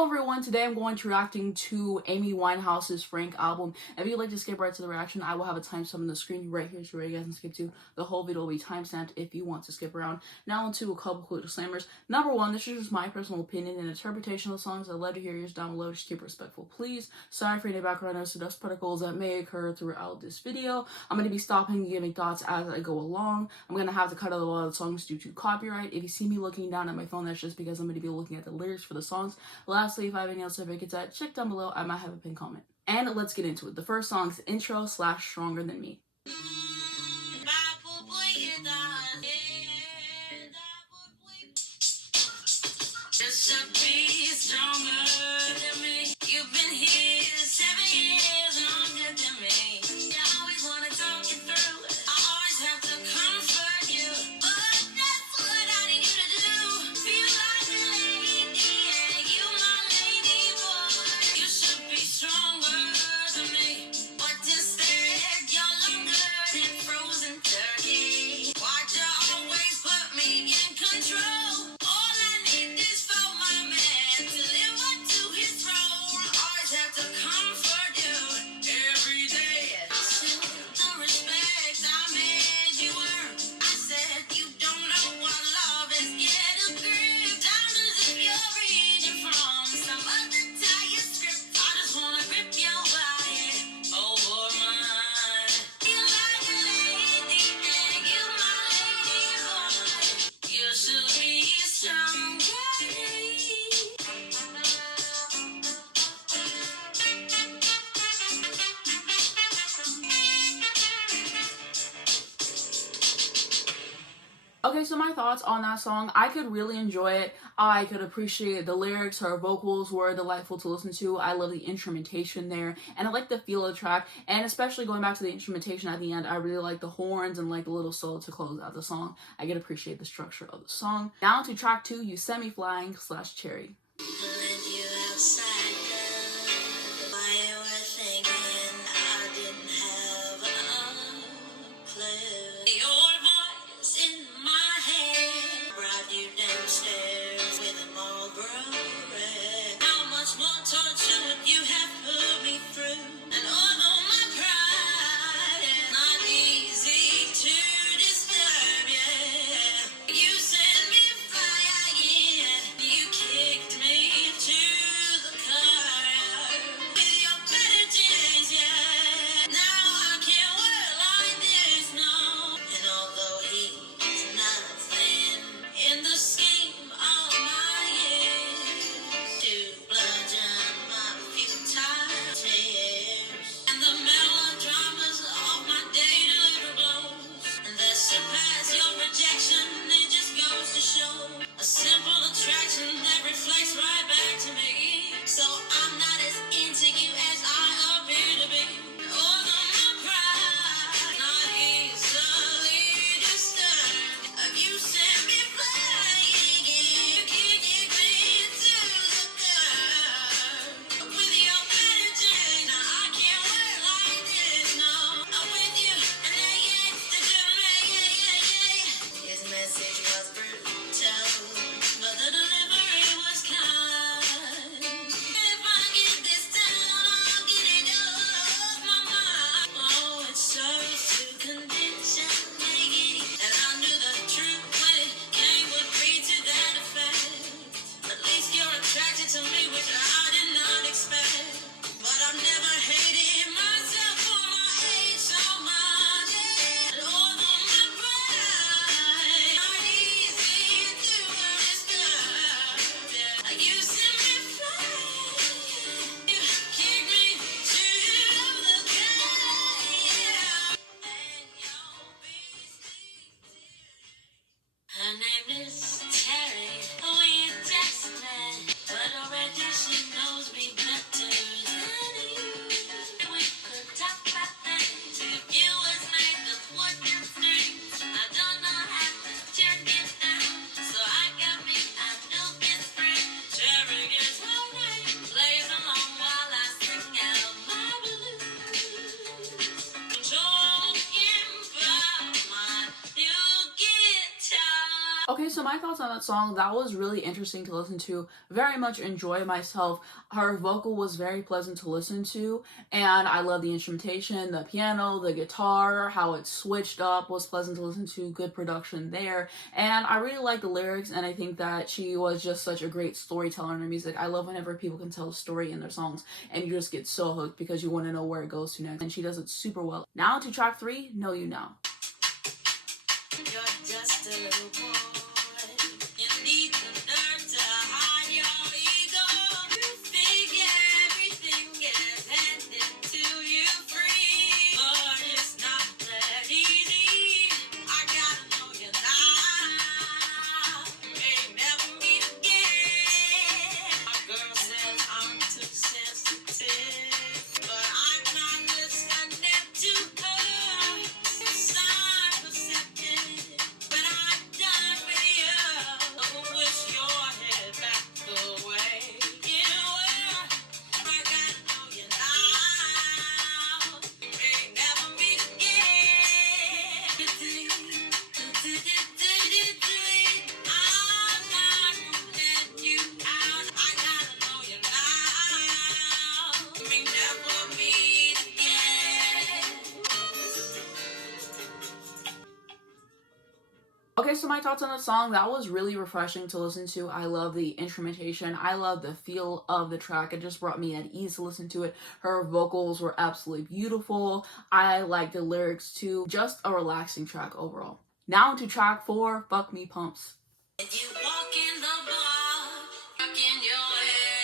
Hello everyone, today I'm going to reacting to Amy Winehouse's Frank album. If you'd like to skip right to the reaction, I will have a timestamp on the screen right here so you guys can skip to. The whole video will be timestamped if you want to skip around. Now onto a couple quick disclaimers. Number one, this is just my personal opinion and interpretation of the songs. I'd love to hear yours down below. Just keep it respectful, please. Sorry for any background noise or dust particles that may occur throughout this video. I'm going to be stopping and giving thoughts as I go along. I'm going to have to cut out a lot of the songs due to copyright. If you see me looking down at my phone, that's just because I'm going to be looking at the lyrics for the songs. Lastly, if I have any else certificates, check down below. I might have a pinned comment. And let's get into it. The first song is Intro / Stronger Than Me. Just to be stronger than me. You've been here 7 years longer than me. I always want to talk you through it. I always have to comfort you. But that's what I need you to do. Feel like a lady, yeah, you my lady boy. You should be stronger than me. But instead, you're longer than frozen turkey. Why'd you always put me in control? Okay, so my thoughts on that song, I could really enjoy it. I could appreciate the lyrics. Her vocals were delightful to listen to. I love the instrumentation there, and I like the feel of the track, and especially going back to the instrumentation at the end, I really like the horns and like the little solo to close out the song. I could appreciate the structure of the song. Now to track 2, You Send Me Flying / Cherry. so my thoughts on that song, that was really interesting to listen to. Very much enjoy myself. Her vocal was very pleasant to listen to, and I love the instrumentation, the piano, the guitar, how it switched up was pleasant to listen to. Good production there, and I really like the lyrics, and I think that she was just such a great storyteller in her music. I love whenever people can tell a story in their songs, and you just get so hooked because you want to know where it goes to next, and she does it super well. Now to track 3, Know You Now. You're just a little boy. You need the nerve to hide your ego. You think everything is handed to you free, but it's not that easy. I gotta know you now. May never meet again. My girl says I'm too sensitive, but I'm not listening to her. Sign perceptive, but I'm done with you. Don't wish your head back the way you were. I gotta know you now. May never meet again. I'm not letting you out. I gotta know you now. May never meet again. Okay, so my thoughts on the song, that was really refreshing to listen to. I love the instrumentation. I love the feel of the track. It just brought me at ease to listen to it. Her vocals were absolutely beautiful. I like the lyrics too. Just a relaxing track overall. Now to track 4, Fuck Me Pumps. You walk in the bar, rocking your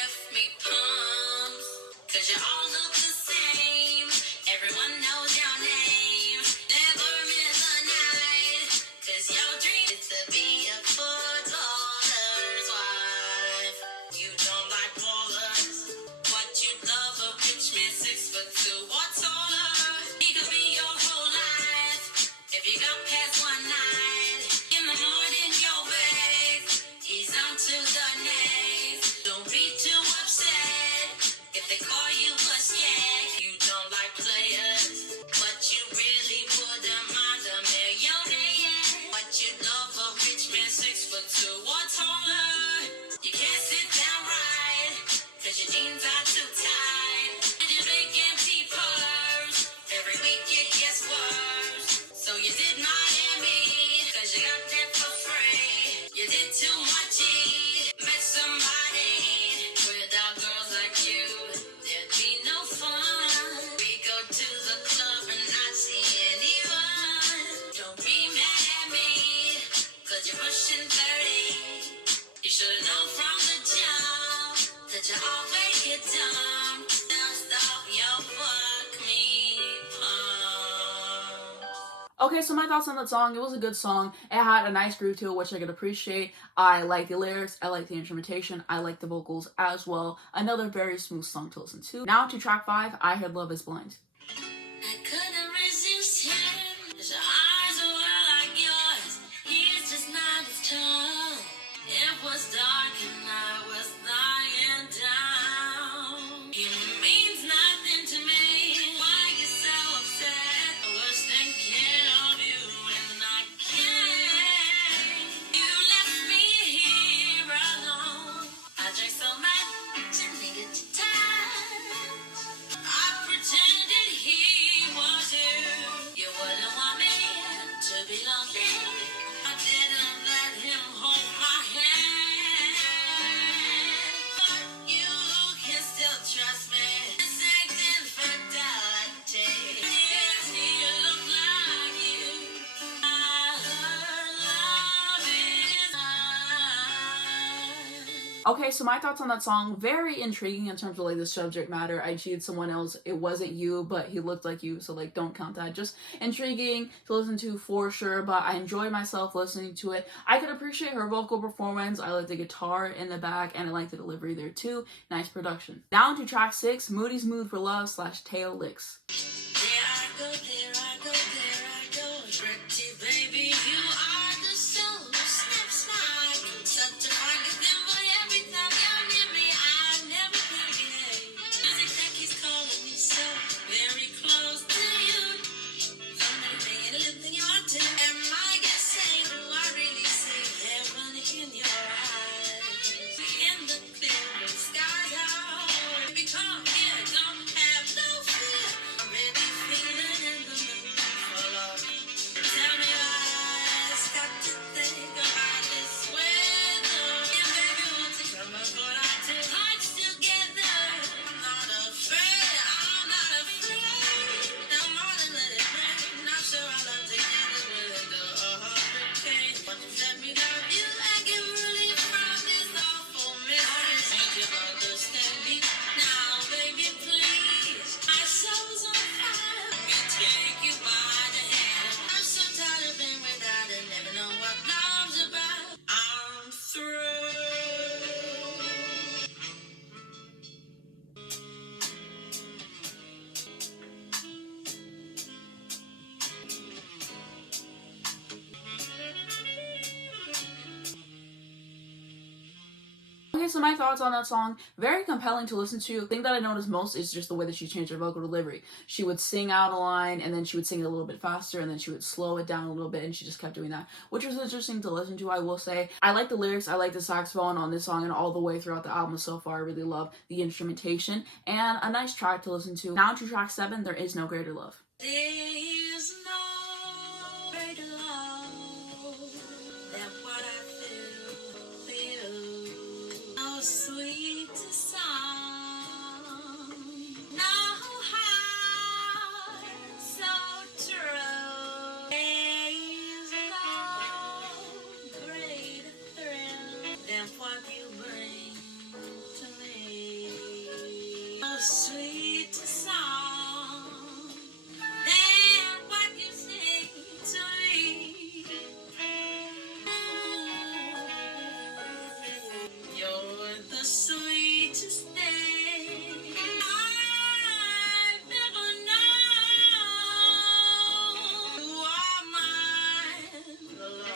F me pumps, 'cause you all look the same. Everyone knows your name. Never miss a night, 'cause your dream is to be a footballer's wife. You don't like ballers, but you love a rich man 6'2" or taller. He could be your whole life if you got past one night. In the morning, you're back. He's on to the next. Don't be too upset if they call you a snack. You don't like players, but you really wouldn't mind a millionaire. But you love a rich man 6'2" or taller. You can't sit down right, 'cause your jeans are too tight. And your big empty purse, every week it gets worse. So you did Miami, 'cause you got that for free. You did too much eat, met somebody. Without girls like you, there'd be no fun. We go to the club and not see anyone. Don't be mad at me, 'cause you're pushing 30. You should've known from the jump that you always get dumped. Dust off your fuck me pumps. Okay, so my thoughts on that song, it was a good song. It had a nice groove to it, which I could appreciate. I like the lyrics, I like the instrumentation, I like the vocals as well. Another very smooth song to listen to. Now to track 5, I Heard Love Is Blind. I couldn't resist him. His eyes were like yours. He's just not as tall. It was dark and I was lying down. He means nothing to me. Why you so upset? I was thinking of you and I can't. You left me here alone. I drank so much and needed your time. I pretended he was you. You wouldn't want me to be lonely. I didn't let him hold my hand. But you can still trust me. This ain't infidelity. Yes, you look like you. I heard love is blind. Okay, so my thoughts on that song, very intriguing in terms of like the subject matter. I cheated someone else, it wasn't you, but he looked like you, so like don't count that. Just intriguing to listen to for sure, but I enjoy myself listening to it. I could appreciate her vocal performance. I like the guitar in the back, and I like the delivery there too. Nice production. Down to track 6, Moody's Mood for Love / Teo Licks. There I go, there I go, there I go. Pretty baby, you are the soul. Snap, smile. Such a fine example. Every time you're near me, I never behave. Music that keeps calling me so very close to you. Somebody saying a little thing you want to. Am I guessing? Do I really see heaven so my thoughts on that song, very compelling to listen to. The thing that I noticed most is just the way that she changed her vocal delivery. She would sing out a line, and then she would sing it a little bit faster, and then she would slow it down a little bit, and she just kept doing that, which was interesting to listen to, I will say. I like the lyrics, I like the saxophone on this song, and all the way throughout the album so far. I really love the instrumentation, and a nice track to listen to. Now to track 7, There Is No Greater Love. There is no greater love than what I feel for you. No sweetest song, no heart so true. There is no greater thrill than what you bring to me. No sweetest song. Sweetest thing I've ever known. You are mine alone.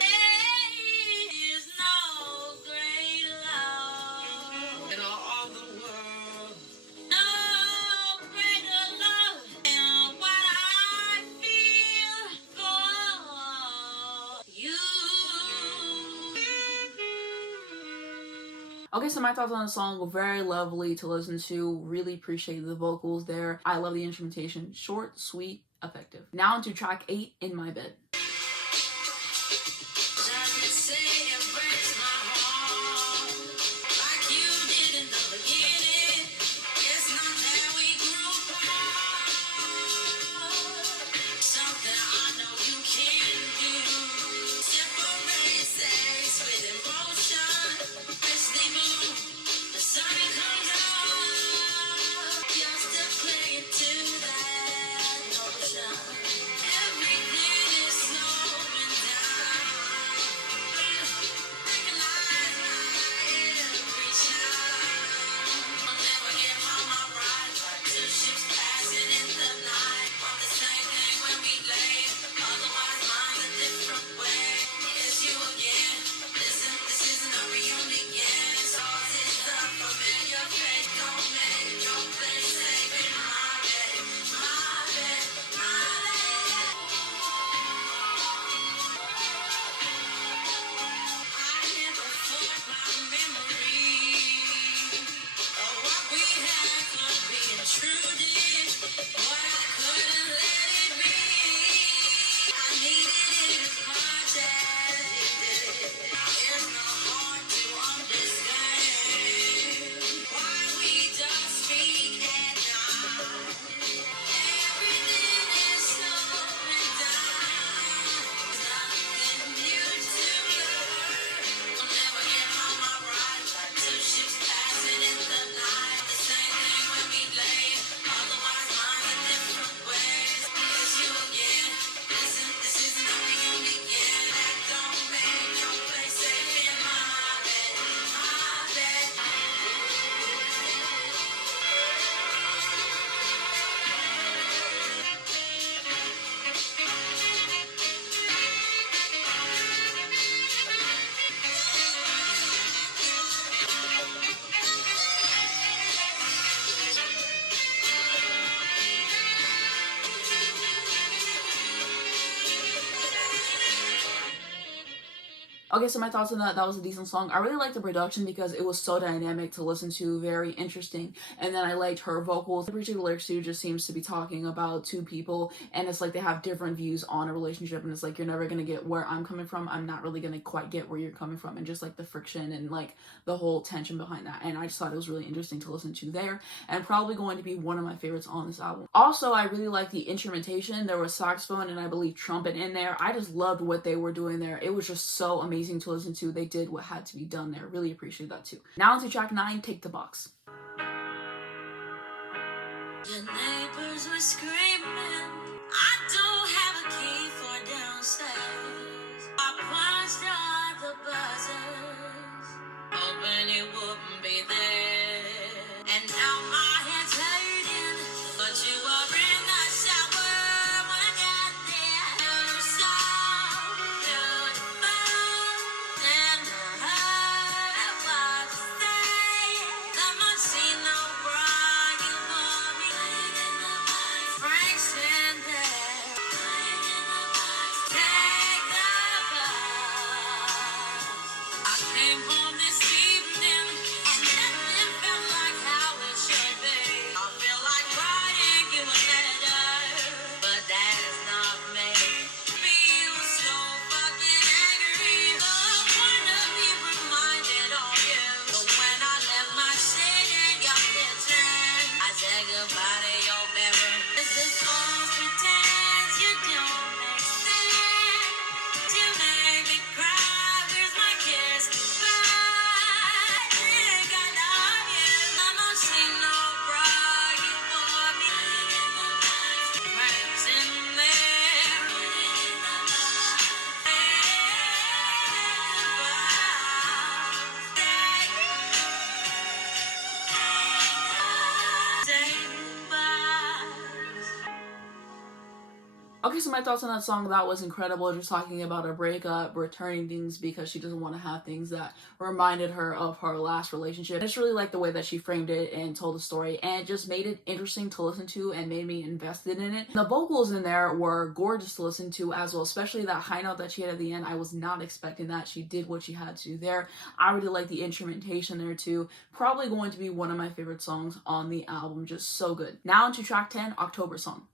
There is no great love in all the world. No greater love than what I feel for you. Okay, so my thoughts on the song were very lovely to listen to. Really appreciate the vocals there. I love the instrumentation. Short, sweet, effective. Now into track 8, In My Bed. Okay, so my thoughts on that was a decent song. I really liked the production because it was so dynamic to listen to, very interesting. And then I liked her vocals. I appreciate the lyrics too, just seems to be talking about two people, and it's like they have different views on a relationship, and it's like you're never gonna get where I'm coming from. I'm not really gonna quite get where you're coming from, and just like the friction and like the whole tension behind that. And I just thought it was really interesting to listen to there, and probably going to be one of my favorites on this album. Also, I really liked the instrumentation. There was saxophone and I believe trumpet in there. I just loved what they were doing there. It was just so amazing to listen to. They did what had to be done there. Really appreciate that too. Now into track 9, Take the Box. The neighbors were screaming, I don't have a key for downstairs. I punched all the buzzers, hoping it wouldn't be there. And now my hand's hurting, but you were in the shower when I got there. You're so beautiful, and I Okay, so my thoughts on that song, that was incredible. Just talking about a breakup, returning things because she doesn't want to have things that reminded her of her last relationship. I just really like the way that she framed it and told the story, and it just made it interesting to listen to and made me invested in it. The vocals in there were gorgeous to listen to as well, especially that high note that she had at the end. I was not expecting that. She did what she had to do there. I really like the instrumentation there too. Probably going to be one of my favorite songs on the album. Just so good. Now into track 10, October Song.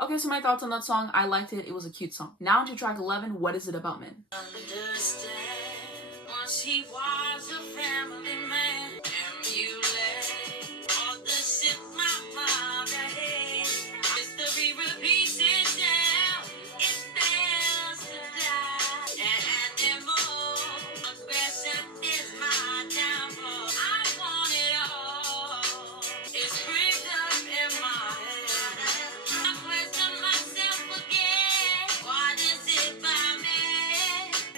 Okay, so my thoughts on that song, I liked it. It was a cute song. Now into track 11, What Is It About Men? Understand, once he was a family man, and you lay all the shit my mother hated. History repeats itself, it fails to die. And more, aggression is my downfall. I want it all. It's bricked up in my head. I question myself again. What is it about me?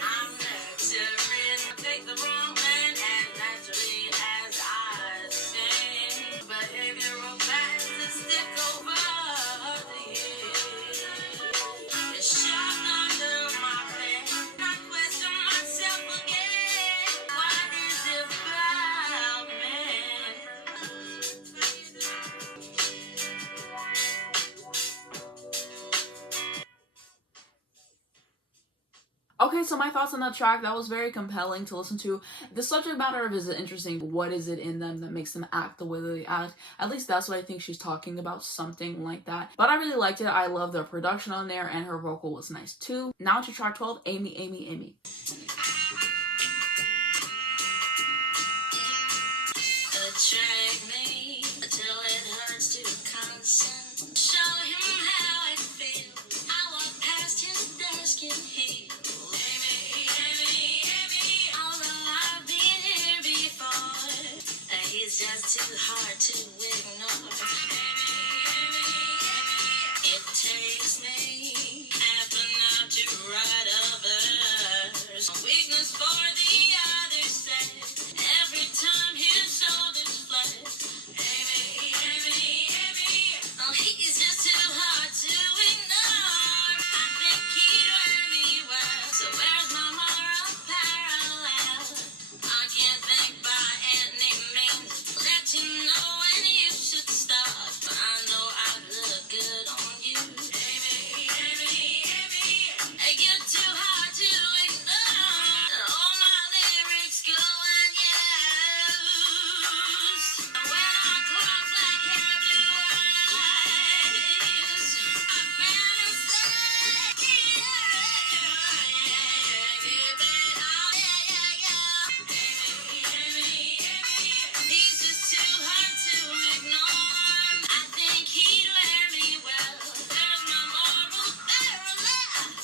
I'm nurturing. Take the wrong man as naturally as I sing. Behavioral patterns stick over the years. It's shoved under my bed. I question myself again. What is it about me? Okay, so my thoughts on that track, that was very compelling to listen to. The subject matter of it is interesting. What is it in them that makes them act the way they act? At least that's what I think she's talking about, something like that. But I really liked it. I love the production on there, and her vocal was nice too. Now to track 12, Amy, Amy, Amy. Attract me until it hurts to consent. Show him how it feels. I walk past his desk and he Amy, Amy, Amy. Although I've been here before, he's just too hard to ignore. Amy, Amy, Amy. It takes me half an hour to write a verse. Weakness for the other sex. Every time his shoulders flex. Amy, Amy, Amy. Oh, he's just too hard to ignore. I think he'd wear me well. So where's my moral parallel? I can't think by any means. Let you know when you should stop. I know I look good on you. Amy, Amy, Amy. Hey, you're too hard to ignore. All my lyrics go unused. When I clock black hair, blue eyes, I fantasize. Amy, Amy, Amy. He's just too hard to ignore. I think he'd wear me well. There's my moral parallel.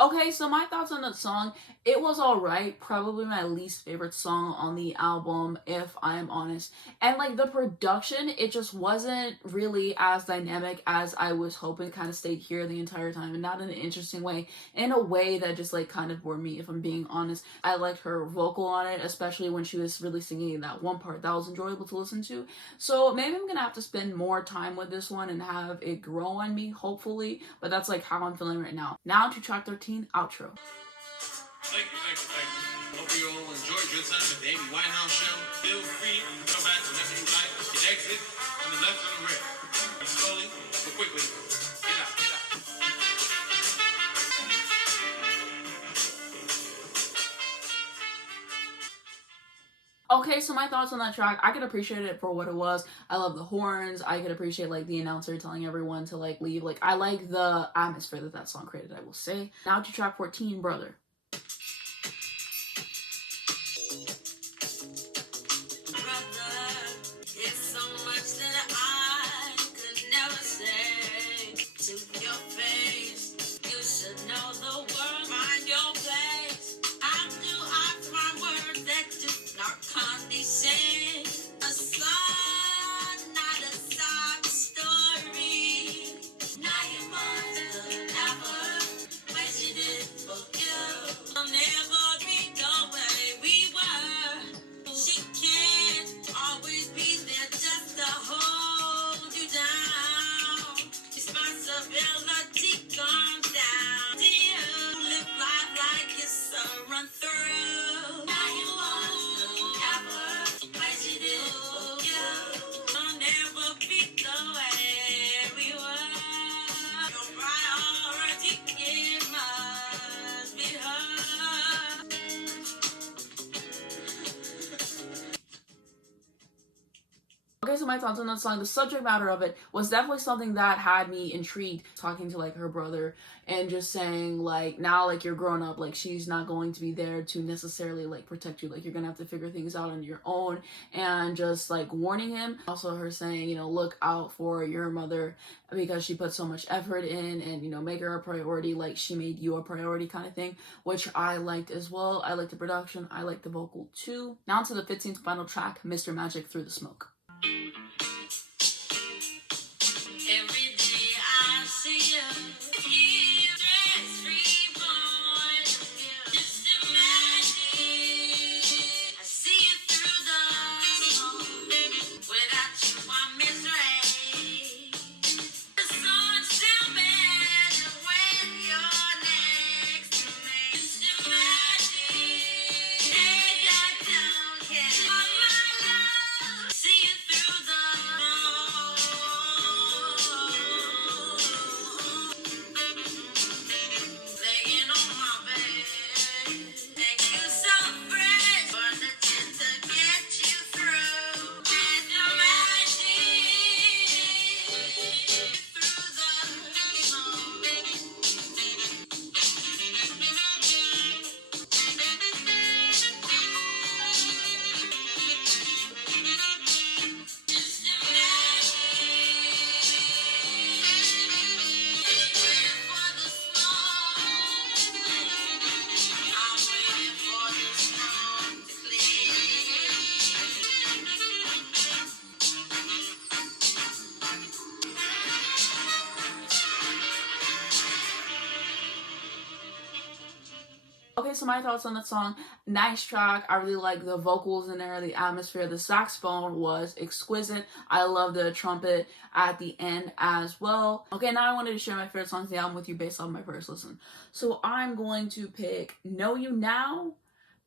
Okay, so my thoughts on that song, it was alright. Probably my least favorite song on the album, if I'm honest. And like the production, it just wasn't really as dynamic as I was hoping. Kind of stayed here the entire time, and not in an interesting way. In a way that just like kind of bored me, if I'm being honest. I liked her vocal on it, especially when she was really singing that one part. That was enjoyable to listen to. So maybe I'm gonna have to spend more time with this one and have it grow on me, hopefully. But that's like how I'm feeling right now. Now to track 13, outro. Thank you. Hope you all enjoyed your time at the Amy Winehouse show. Feel free to come back whenever you like. You can exit on the left or the right. Slowly but quickly. Get out. Okay, so my thoughts on that track, I could appreciate it for what it was. I love the horns. I could appreciate like the announcer telling everyone to like leave. Like I like the atmosphere that that song created, I will say. Now to track 14, Brother. Okay, so my thoughts on that song, the subject matter of it was definitely something that had me intrigued, talking to like her brother and just saying like, now like you're grown up, like she's not going to be there to necessarily like protect you, like you're gonna have to figure things out on your own, and just like warning him. Also her saying, you know, look out for your mother because she put so much effort in, and you know, make her a priority like she made you a priority kind of thing, which I liked as well. I liked the production, I liked the vocal too. Now to the 15th final track, Mr. Magic, Through the Smoke. Every day I see you, stress-free point of view. Just imagine I see you through the smoke. Without you, I'm misery. The sun's still better when you're next to me. Just imagine that don't care. All my love, see you through the laying on my bed. Thank you so fresh for the chance to get you through. With your magic through the smoke. Just imagine for the smoke. I'm waiting for the smoke to clear. Okay, so my thoughts on that song, nice track. I really like the vocals in there, the atmosphere. The saxophone was exquisite. I love the trumpet at the end as well. Okay, now I wanted to share my favorite songs of the album with you based on my first listen. So I'm going to pick Know You Now,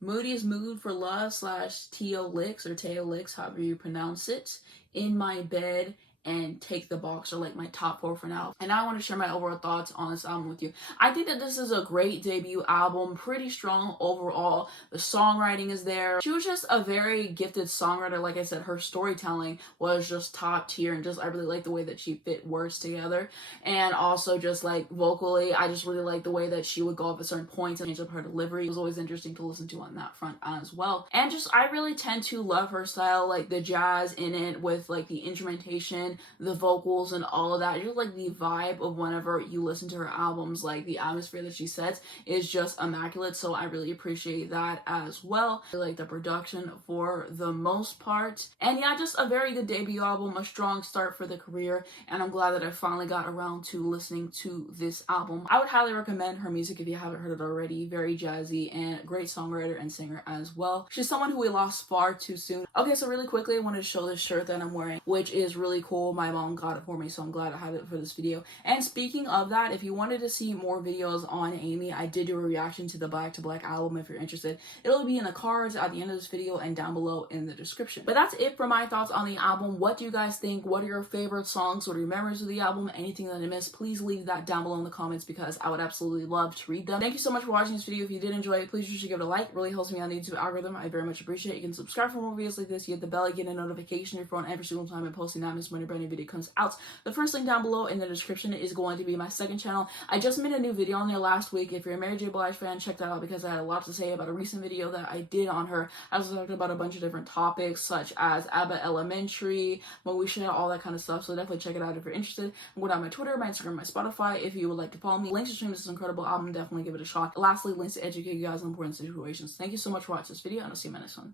Moody's Mood for Love / Teo Licks or Teo Licks, however you pronounce it, In My Bed, and Take the Box are like my top 4 for now. And I want to share my overall thoughts on this album with you. I think that this is a great debut album, pretty strong overall. The songwriting is there. She was just a very gifted songwriter. Like I said, her storytelling was just top tier, and just I really like the way that she fit words together. And also just like vocally, I just really like the way that she would go off at certain points and change up her delivery. It was always interesting to listen to on that front as well. And just I really tend to love her style, like the jazz in it with like the instrumentation, the vocals and all of that. Just like the vibe of whenever you listen to her albums, like the atmosphere that she sets is just immaculate. So I really appreciate that as well. I like the production for the most part. And yeah, just a very good debut album, a strong start for the career. And I'm glad that I finally got around to listening to this album. I would highly recommend her music if you haven't heard it already. Very jazzy and great songwriter and singer as well. She's someone who we lost far too soon. Okay, so really quickly, I wanted to show this shirt that I'm wearing, which is really cool. so my mom got it for me, so I'm glad I have it for this video. And speaking of that, if you wanted to see more videos on Amy, I did do a reaction to the Black to Black album. If you're interested, it'll be in the cards at the end of this video and down below in the description. But that's it for my thoughts on the album. What do you guys think? What are your favorite songs? What are your memories of the album? Anything that I missed, please leave that down below in the comments because I would absolutely love to read them. Thank you so much for watching this video. If you did enjoy it, please give it a like. It really helps me on the YouTube algorithm. I very much appreciate it. You can subscribe for more videos like this. You hit the bell, you get a notification on your phone every single time I'm posting that. Miss when a brand new video comes out. The first link down below in the description is going to be my second channel. I just made a new video on there last week. If you're a Mary J. Blige fan, check that out because I had a lot to say about a recent video that I did on her. I was talking about a bunch of different topics such as ABBA Elementary, Moesha, all that kind of stuff. So definitely check it out if you're interested. I'm going to have my Twitter, my Instagram, my Spotify. If you would like to follow me, links to stream this incredible album, definitely give it a shot. Lastly, links to educate you guys on important situations. Thank you so much for watching this video, and I'll see you in my next one.